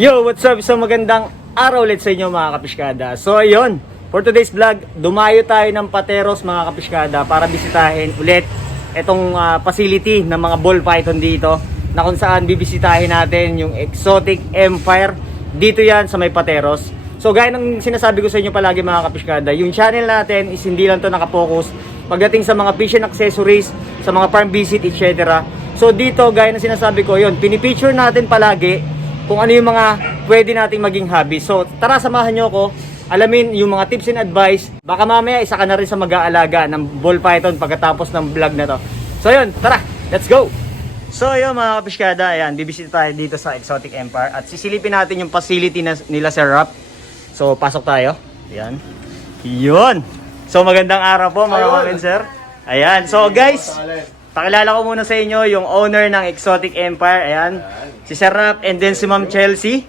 Yo, what's up? So magandang araw ulit sa inyo mga kapiskada. So ayun, for today's vlog, dumayo tayo ng Pateros mga kapiskada para bisitahin ulit itong facility ng mga ball python dito, na kung saan bibisitahin natin yung Exotic Empire. Dito yan sa may Pateros. So gaya ng sinasabi ko sa inyo palagi mga kapiskada, yung channel natin is hindi lang to nakapokus pagdating sa mga fishing accessories, sa mga farm visit, etc. So dito, gaya ng sinasabi ko, yun, pinipicture natin palagi kung ano yung mga pwede nating maging hobby. So tara, samahan nyo ako, alamin yung mga tips and advice. Baka mamaya isa ka na rin sa mag-aalaga ng ball python pagkatapos ng vlog na to. So yun, tara, let's go! So yun mga kapiskada, ayan, bibisita tayo dito sa Exotic Empire at sisilipin natin yung facility nila Sir Rap. So pasok tayo, ayan. Yun! So magandang araw po mga kapatid, sir. Ayan, so guys, pakilala ko muna sa inyo yung owner ng Exotic Empire. Ayan, si Sir Rap and then si Ma'am Chelsea.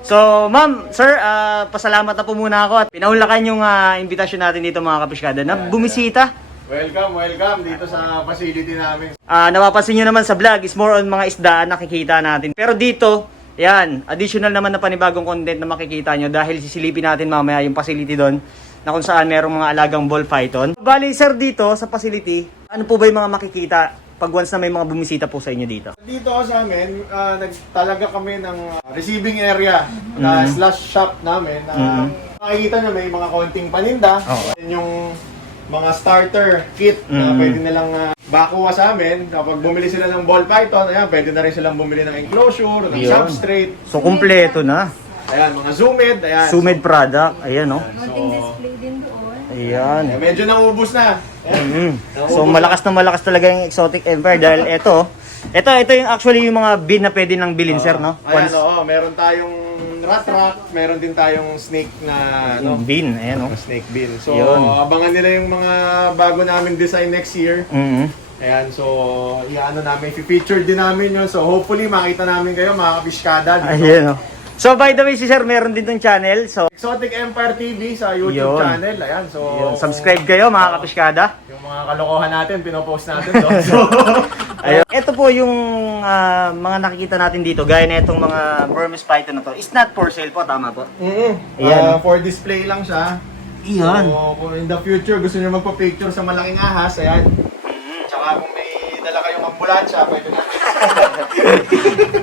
So ma'am, sir, pasalamat na po muna ako at pinaunlakan yung invitation natin dito mga kapiskada na bumisita. Welcome dito sa facility namin. Napapansin nyo naman sa vlog is more on mga isdaan nakikita natin. Pero dito, yan, additional naman na panibagong content na makikita nyo dahil sisilipin natin mamaya yung facility doon na kung saan merong mga alagang ball python. Bali sir, dito sa facility, ano po ba yung mga makikita pag once na may mga bumisita po sa inyo dito? Dito sa amin, nagtalaga kami ng receiving area slash shop namin. Makikita nyo may mga konting paninda. Yung mga starter kit na pwede nilang bakuha sa amin. Kapag bumili sila ng ball python, ayan, pwede na rin silang bumili ng enclosure, ng substrate. So kumpleto na. Ayan, mga zoomid. Ayan. Zoomid product. Ayan, no? Konting display din doon. Ayan. Medyo nangubos na. So malakas na malakas talaga yung Exotic Empire dahil ito yung actually yung mga bin na pwede nang bilhin, sir, no? Ayan, meron tayong rat rock, meron din tayong snake na bin, ayan, no? snake bin. So Yun. abangan nila yung mga bago namin design next year. Ayan, so namin, i-feature din namin yun. So hopefully makita namin kayo mga kapiskada dito. Ayan, no? So by the way, si sir meron din tong channel. So Exotic Empire TV sa YouTube channel. Ayan, so subscribe kayo mga kapiskada. yung mga kalokohan natin, pinopost natin doon. So, ayun. Ito po yung mga nakikita natin dito, gaya na itong mga Burmese python na to. It's not for sale po, tama po? Ayan. For display lang siya. Iyan. So, kung in the future gusto niyo magpa-picture sa malaking ahas, ayan. Tsaka kung may dala kayong ambulansya, pwede na.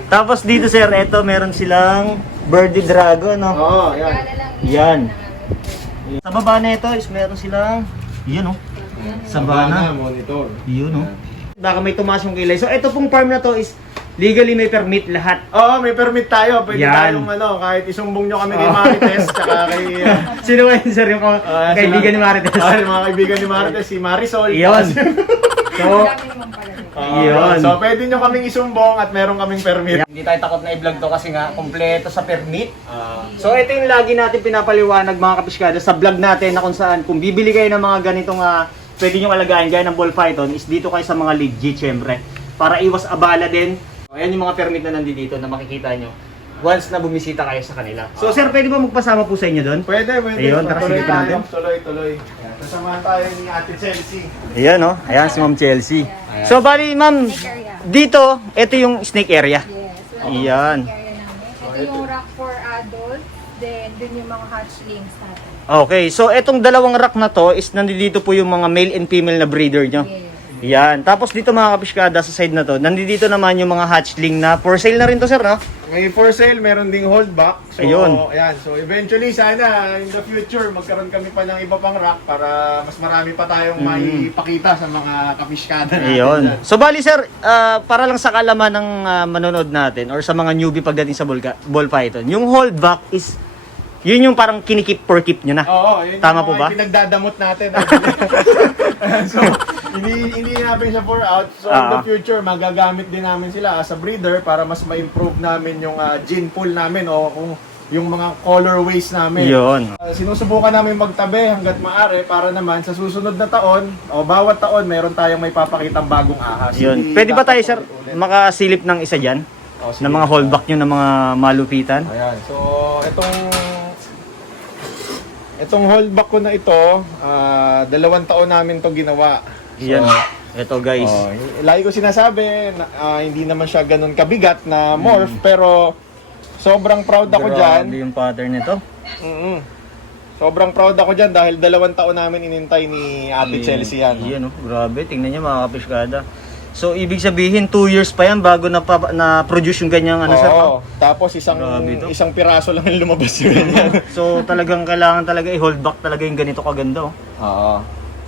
Tapos dito sir, ito meron silang birdie dragon, no? Oo, ayan. Yan. Sa baba na ito is meron silang, yun, no? Sabana. Monitor. Yun, no? Baka may tumaas yung kilay. So ito pong farm na to is legally may permit lahat. Oo, may permit tayo. Pwede Yan. tayong kahit isumbong nyo kami kay Marites, tsaka kay... Sino ba yun sir yung kaibigan ni Marites? Yung mga kaibigan ni Marites, si Marisol. Yun. So, Yun. So, pwede nyo kaming isumbong at meron kaming permit. hindi tayo takot na i-vlog to kasi nga kompleto sa permit. So ito yung lagi natin pinapaliwanag mga kapiskada sa vlog natin na kung saan kung bibili kayo ng mga ganitong pwede nyo alagaan gaya ng ball python is dito kayo sa mga legit syempre. Para iwas abala din. So, ayan yung mga permit na nandito na makikita nyo once na bumisita kayo sa kanila. So sir, pwede ba magpasama po sa inyo doon? Pwede. Ayun, tara, Tuloy silipin natin. tayo. Tuloy. Kasamahan tayo ni Ate Chelsea. Ayan, no? Ayan si Ma'am Chelsea. So bali ma'am, dito, ito yung snake area. Yes. Ayan. Area namin. Ito yung rack for adults. Then, dun yung mga hatchlings natin. Okay, so etong dalawang rack na to is nandito po yung mga male and female na breeder nyo. Yes. Yan. Tapos dito mga kapiskada sa side na to, nandito naman yung mga hatchling na for sale na rin to sir, no? May for sale, meron ding holdback. So, Ayun. ayan. So, eventually, sana in the future, magkaroon kami pa ng iba pang rack para mas marami pa tayong maipakita sa mga kapiskada natin. Ayun. So bali sir, para lang sa kalaman ng manonood natin or sa mga newbie pagdating sa ball python, yung holdback is yun yung parang kinikip for keep nyo na. Oo, yun Tama yung po ba? pinagdadamot natin. So, hindi namin siya for out. So, in the future, magagamit din namin sila as a breeder para mas ma-improve namin yung gene pool namin o kung yung mga colorways namin. Yun. Sinusubukan namin magtabi hanggat maaari para naman sa susunod na taon o bawat taon meron tayong may papakitang bagong ahas. Yun. Hindi Pwede ba tayo dapat sir paulit-ulit. makasilip ng isa dyan? Sige. Na mga holdback nyo na mga malupitan? Ayan. So, itong holdback ko na ito, 2 taon namin to ginawa. So, Yan. Ito guys. lagi ko sinasabi, hindi naman siya ganun kabigat na morph, pero sobrang proud ako dyan. Grabe yung pattern nito. Mm-mm. Sobrang proud ako dyan dahil 2 taon namin inintay ni Ate Chelsea yan. Yan, grabe. Tingnan niyo mga kapiskada. So, ibig sabihin, 2 years pa yan bago na-produce yung ganyang ano, sir? Oo. Tapos Grabe to. isang piraso lang yung lumabas yun. So, talagang kailangan talaga i-hold back talaga yung ganito kaganda, oh. Oo.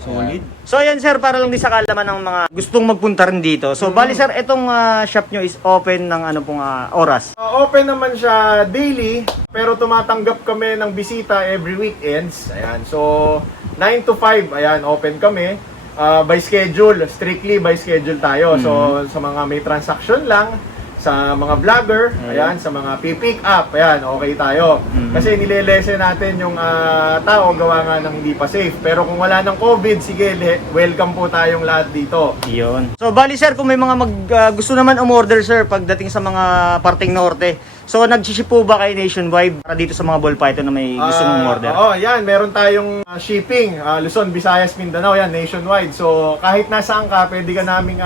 Solid. So, ayan, sir, para lang di sa kalaman ng mga gustong magpunta rin dito. So, bali, sir, itong shop nyo is open ng ano pong oras? Open naman siya daily, pero tumatanggap kami ng bisita every weekends. Ayan. So, 9 to 5, ayan, open kami. By schedule, strictly by schedule tayo. So, sa mga may transaction lang, sa mga vlogger, ayan, sa mga pick up, ayan, okay tayo. Kasi nilelesen natin yung tao gawa nga ng hindi pa safe. Pero kung wala ng COVID, sige, welcome po tayong lahat dito. Iyon. So, bali, sir, kung may mga gusto naman umorder, sir, pagdating sa mga parteng norte, so, nag-ship po ba kayo nationwide para dito sa mga ball python na may gustong umorder? Oo, yan. Meron tayong shipping. Luzon, Visayas, Mindanao. Yan, nationwide. So, kahit nasaan ka, pwede ka naming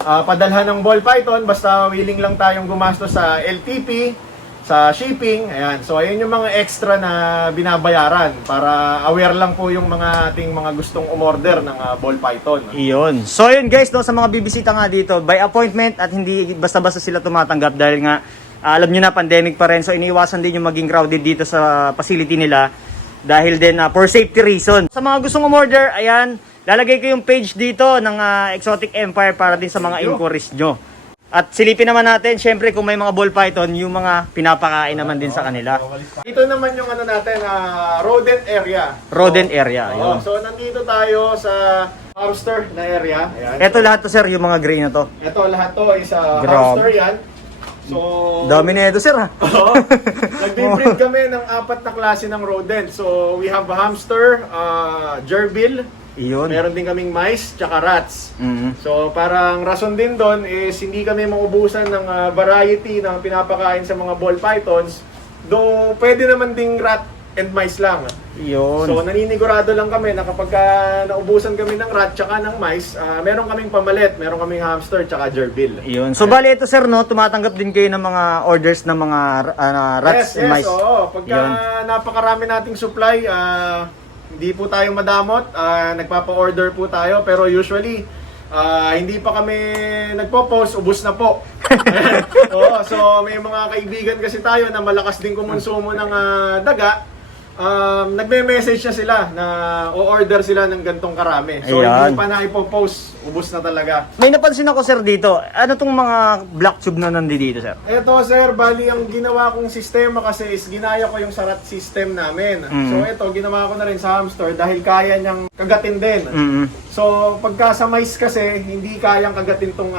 padalhan ng ball python. Basta willing lang tayong gumastos sa LTP, sa shipping. Ayan. So, ayun yung mga extra na binabayaran para aware lang po yung mga ating mga gustong umorder ng ball python. Iyon. So, yun guys, no, sa mga bibisita nga dito, by appointment at hindi basta-basta sila tumatanggap dahil nga alam nyo na, pandemic pa rin. So, iniiwasan din yung maging crowded dito sa facility nila. Dahil din for safety reason. Sa mga gustong umorder, ayan, lalagay ko yung page dito ng Exotic Empire para din sa mga inquiries nyo. At silipin naman natin, syempre, kung may mga ball python, yung mga pinapakain naman din sa kanila. Ito naman yung ano natin, rodent area. Rodent area. Ayun. So, nandito tayo sa hamster na area. Ayan. Ito lahat to, sir, yung mga gray na to. Ito lahat to is Grabe. hamster yan. So, Dami na ito, sir, ha? Oo. Nag-breed kami ng 4 na klase ng rodent. So, we have a hamster, gerbil, Iyon. meron din kaming mice, tsaka rats. Mhm. So, parang rason din doon is hindi kami maubusan ng variety ng pinapakain sa mga ball pythons. Though, pwede naman ding rat and mice lang. Iyon. So, naninigurado lang kami na kapag naubusan kami ng rat tsaka ng mice, meron kaming pamalit, meron kaming hamster tsaka gerbil. Iyon. So, bali ito, sir, no? Tumatanggap din kayo ng mga orders ng mga rats and mice. Yes, oo. Pagka Yun. napakarami nating supply, hindi po tayo madamot, nagpapa-order po tayo, pero usually, hindi pa kami nagpo-post, ubos na po. Oo, so may mga kaibigan kasi tayo na malakas din kumonsumo ng daga. Nagme-message na sila na o-order sila ng gantong karami. So Ayan. hindi pa na ipo-post, ubos na talaga. May napansin ako, sir, dito. Ano tong mga black tube na nandito, sir? Eto sir, bali ang ginawa kong sistema kasi is ginaya ko yung sarat system namin. So eto, ginawa ko na rin sa hamster dahil kaya niyang kagatin din. Mhm. So pagka sa mice kasi, hindi kayang kagatin tong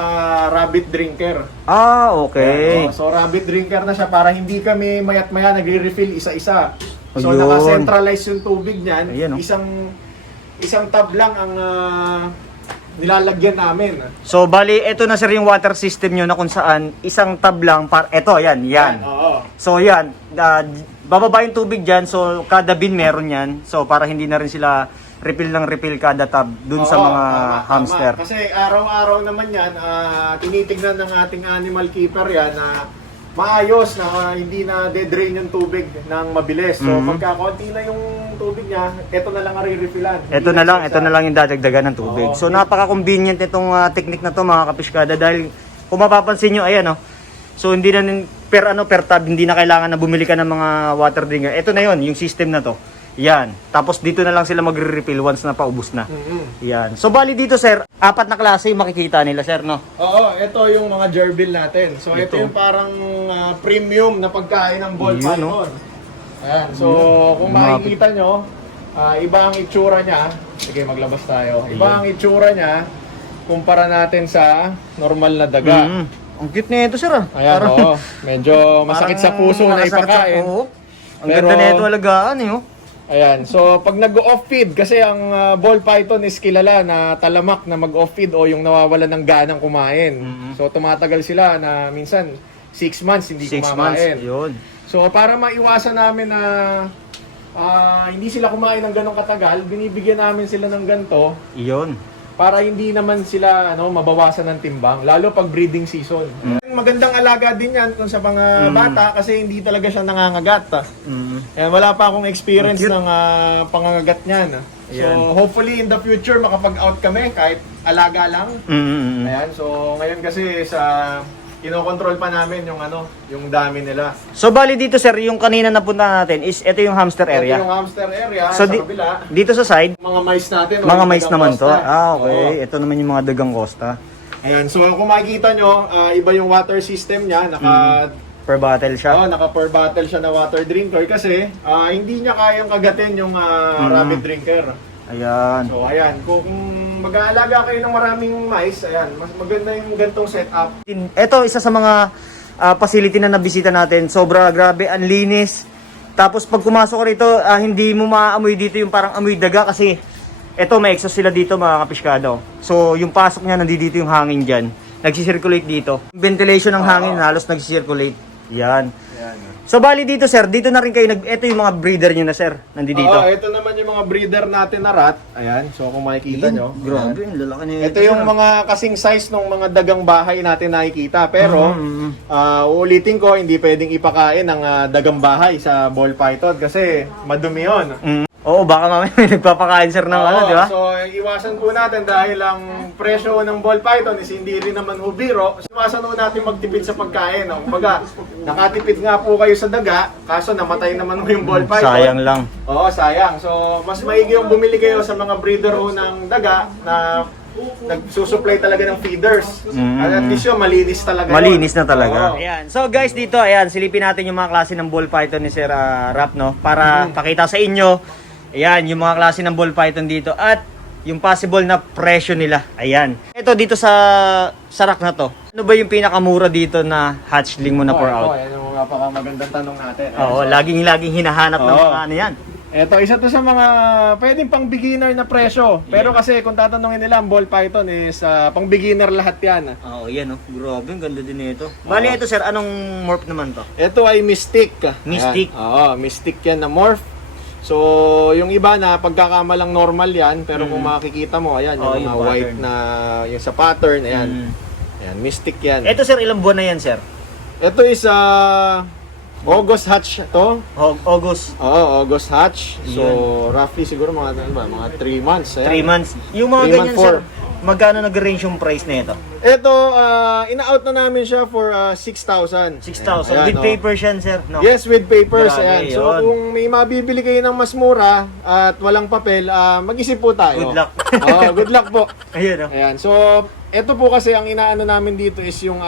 rabbit drinker. Ah, okay. So rabbit drinker na siya para hindi kami mayat maya nagre-refill isa-isa. So Ayun. naka-centralize yung tubig niyan. Ayan, oh. Isang tab lang ang nilalagyan namin. So, bali, ito na, sir, yung water system nyo na kung saan isang tab lang para... Ito, yan. Oo. So, yan. Bababa yung tubig dyan. So, kada bin meron yan. So, para hindi na rin sila refill ng refill kada tab dun sa Oo, mga tama. hamster. Kasi araw-araw naman yan, tinitignan ng ating animal keeper yan na maayos na hindi na dedrain yung tubig ng mabilis. So pagka konti na yung tubig niya, ito na lang ang re-refillan. Ito na lang yung dadagdagan ng tubig. Oo. So, napaka-convenient itong technique na to, mga kapiskada, dahil kung mapapansin nyo, ayan, oh. So, hindi na per tab, hindi na kailangan na bumili ka ng mga water drinker. Ito na yon, yung system na to. Yan. Tapos dito na lang sila magre-refill once na paubos na. Yan. So, bali dito, sir, 4 na klase yung makikita nila, sir, no? Oo, ito yung mga gerbil natin. So ito yung parang premium na pagkain ng ball Yun, python. no? Ayan. So kung makikita nyo, iba ang itsura niya. Sige, maglabas tayo. Iba ang itsura niya kumpara natin sa normal na daga. Ang cute na ito, sir, ah. Ayan, oo. Medyo masakit sa puso na nakasakit ipakain. Oo. Ang Pero- ganda na ito alagaan, eh, oh. Ayan, so pag nag-off feed, kasi ang ball python is kilala na talamak na mag-off feed o yung nawawala ng ganang kumain. So tumatagal sila na minsan 6 months hindi 6 months, kumakain. yun. So para maiwasan namin na hindi sila kumain ng ganong katagal, binibigyan namin sila ng ganto Iyon. para hindi naman sila mabawasan ng timbang, lalo pag breeding season. Magandang alaga din yan kung sa mga bata kasi hindi talaga siya nangangagat. Ayan, wala pa akong experience ng pangangagat niyan. So hopefully in the future makapag-out kami kahit alaga lang. Ayan, so ngayon kasi sa kinokontrol pa namin yung yung dami nila. So bali dito sir, yung kanina napunta natin is ito yung hamster area. Ito yung hamster area So sa kabila. dito sa side, Mga mice natin. mga mice naman to. Costa. Okay. Ito naman yung mga dagang costa. Ayan, so kung makikita nyo, iba yung water system niya, Per bottle siya. naka per bottle siya na water drinker kasi hindi niya kayang kagatin yung rabbit drinker. Ayan. So ayan, kung mag-aalaga kayo ng maraming mice, ayan, mas maganda yung gantong setup. Ito isa sa mga facility na nabisita natin. Sobra grabe, ang linis. Tapos pag pumasok ka rito, hindi mo maaamoy dito yung parang amoy daga kasi ito may exhaust sila dito mga kapiskado. So yung pasok niya nandito yung hangin diyan. Nagsisirculate dito. Ventilation ng hangin halos nagsisirculate. Yan. Ayan. So bali dito sir, dito na rin kayo ito yung mga breeder niyo na sir, nandito. Ito naman yung mga breeder natin na rat. Ayan, so kung makikita nyo. Grabe, ang lalaki niya. Ito yung mga kasing size ng mga dagang bahay natin nakikita. Pero, uulitin ko, hindi pwedeng ipakain ang dagang bahay sa ball python kasi madumi yun. Oo, baka mamaya may nagpapakain sir ng di ba? So, iwasan po natin dahil ang presyo ng ball python is hindi rin naman hubiro. So, iwasan po natin magtipid sa pagkain. Kumbaga, nakatipid nga po kayo sa daga, kaso namatay naman mo yung ball python. Sayang lang. Oo, sayang. So, mas maigi yung bumili kayo sa mga breeder ho ng daga na nagsusupply talaga ng feeders. At least yun, malinis talaga. Malinis na talaga. Oo. Ayan. So guys, dito, ayan, silipin natin yung mga klase ng ball python ni Sir Rap, no? Para pakita sa inyo, ayan, yung mga klase ng ball python dito at yung possible na presyo nila. Ayan. Ito dito sa rack na to. Ano ba yung pinakamura dito na hatchling mo na pour out? Yan yung napakamagandang tanong natin. Oo, laging hinahanap ng mga ano yan. Ito, isa to sa mga pwedeng pang beginner na presyo. Pero kasi kung tatanungin nila, ang ball python is pang beginner lahat yan. Oo, yan oh. Grabe, ang ganda din nito. Bali, ito sir, anong morph naman to? Ito ay Mystic. Mystic? Ayan. Oo, Mystic yan na morph. So, yung iba na pagkakamalang normal yan, pero kung makikita mo, ayan, yung mga white na, yung sa pattern, ayan. Ayan, Mystic yan. Ito sir, ilang buwan na yan sir? Ito is August hatch to. August. Oo, August hatch. So, roughly siguro mga 3 months. 3 months. Yung mga 3 ganyan months, sir, magkano nag-range yung price na ito? Ito, ina-out na namin siya for 6,000. 6,000. Ayan, With papers yan sir, no? Yes, with papers. Grabe, Ayan. So, yun. kung may mabibili kayo ng mas mura at walang papel, mag-isip po tayo. Good luck. Good luck po. Ayun, no? Ayan. So, ito po kasi ang inaano namin dito is yung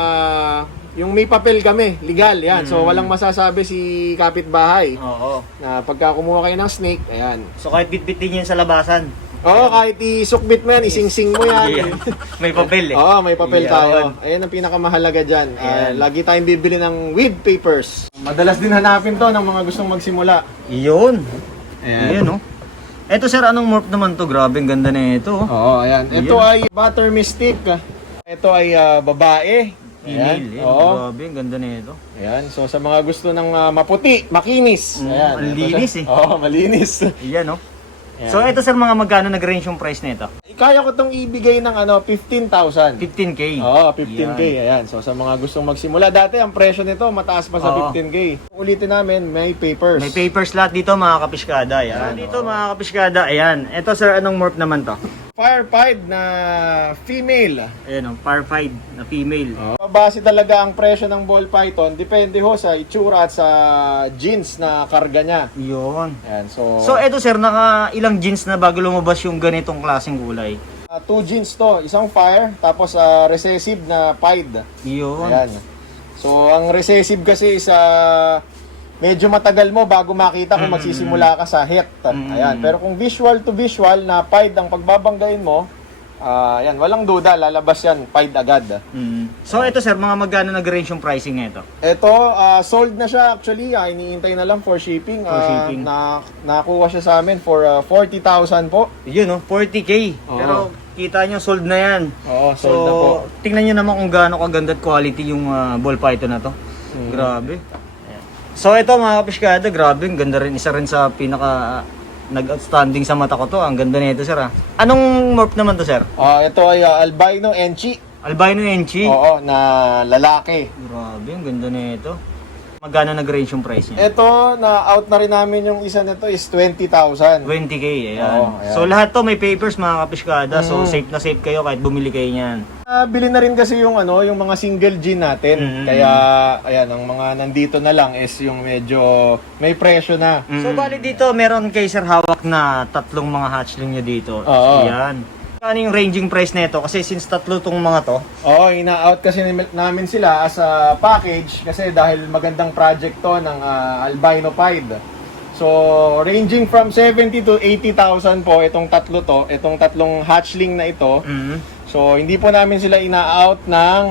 may papel kami, legal. Yan. So, walang masasabi si kapitbahay. Oo. Na pagka kumuha kayo ng snake, ayan. So kahit bitbit din yan sa labasan. Oo, kahit isukbit mo yan, isingsing mo yan. Yeah. May papel eh. Oo, may papel Yan. tayo. Ayan ang pinakamahalaga dyan. Ayan. Lagi tayong bibili ng with papers. Madalas din hanapin to ng mga gustong magsimula. Iyon. Ayan. Ayan, no? Ito sir, anong morph naman to? Grabe, ang ganda na ito. Oo, ayan. Ito ay Butter Mystic. Ito ay babae. Email. Ayan. Oo. Grabe, ang ganda na ito. Ayan. So sa mga gusto ng maputi, makinis. Ayan. ang Ito linis siya. eh. Oo, malinis. Ayan, no? Ayan. So ito sir, mga magkano nag-range yung price nito? Kaya ko tong ibigay ng 15,000. 15K. Oo, 15K. Ayan. So sa mga gustong magsimula, dati ang presyo nito mataas pa sa Oo. 15K. Ulitin namin, may papers. May papers lahat dito mga kapiskada. Ayan. So, dito mga kapiskada, ayan. Ito sir, anong morph naman to? Fire pied na female. Ayan, firefight na female. Base talaga ang presyo ng ball python, depende ho sa itsura at sa jeans na karga niya. Yun. Ayan, so So eto sir, naka ilang jeans na bago lumabas yung ganitong klaseng gulay? 2 jeans to, isang fire, tapos recessive na pied. Yun. Ayan. So ang recessive kasi is medyo matagal mo bago makita kung magsisimula ka sa het. Ayan. Pero kung visual to visual na pied ang pagbabanggain mo, ayan, walang duda, lalabas yan, pied agad. So ito sir, mga magkano nag-range yung pricing nito? Ito, sold na siya actually. Iniintay na lang for shipping. For shipping. Nakuha siya sa amin for 40,000 po. Yun no, 40K. Oo. Pero kita nyo, sold na yan. Oo, So, sold na po. tingnan nyo naman kung gaano kaganda at quality yung ball python na to. Grabe. Ayan. So ito mga kapiskada, grabe, ang ganda rin. Isa rin sa pinaka nag-outstanding sa mata ko to. Ang ganda nito sir. Anong morph naman to sir? Ito ay albino Enchi. Albino Enchi. Oo, na lalaki. Grabe, ang ganda na ito. Magkano nag-range yung price niya? Ito, na-out na rin namin yung isa nito is 20,000. 20k, ayan. Oo, ayan. So lahat to may papers mga kapiskada. So Mm. safe na safe kayo kahit bumili kayo niyan. Bili na rin kasi yung yung mga single gene natin. Mm. Kaya ayan, ang mga nandito na lang is yung medyo may presyo na. So bali dito, meron kay Sir hawak na tatlong mga hatchling niya dito. Oo. Ayan. Ano yung ranging price nito? Kasi since tatlo tong mga to, Oo, ina-out kasi namin sila as a package kasi dahil magandang project to ng albino pied. So, ranging from 70 to 80,000 po itong tatlo to, itong tatlong hatchling na ito. So, hindi po namin sila ina-out ng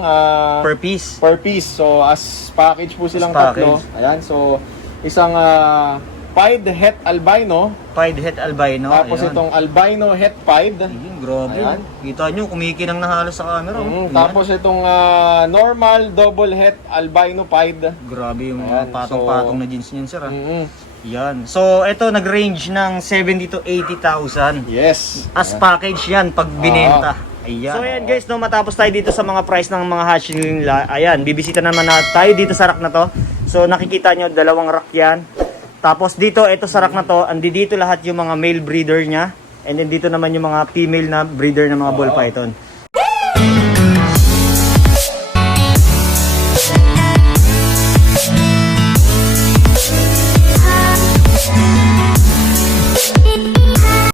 per piece. per piece. So, as package po silang As package. tatlo. Ayan, so isang pied het albino, Pied het albino. tapos ayan. itong albino het pied. Ayun, grabe. Ayan. Kita nyo, kumikinang na halos sa camera. oh. Ayan. Tapos itong normal double het albino pied. Grabe yung Ayan, mga patong-patong na jeans niyan, sir. Mm-hmm. Yan. So, ito nag-range ng 70 to 80,000. Yes. As package yan pag binenta. Ayan. So ayan guys, no, matapos tayo dito sa mga price ng mga hatchling nila. Ayan, bibisita naman na tayo dito sa rack na to. So nakikita nyo, dalawang rack yan. Tapos dito, ito sa rack na to, andi dito lahat yung mga male breeder niya. And then dito naman yung mga female na breeder ng mga ball python.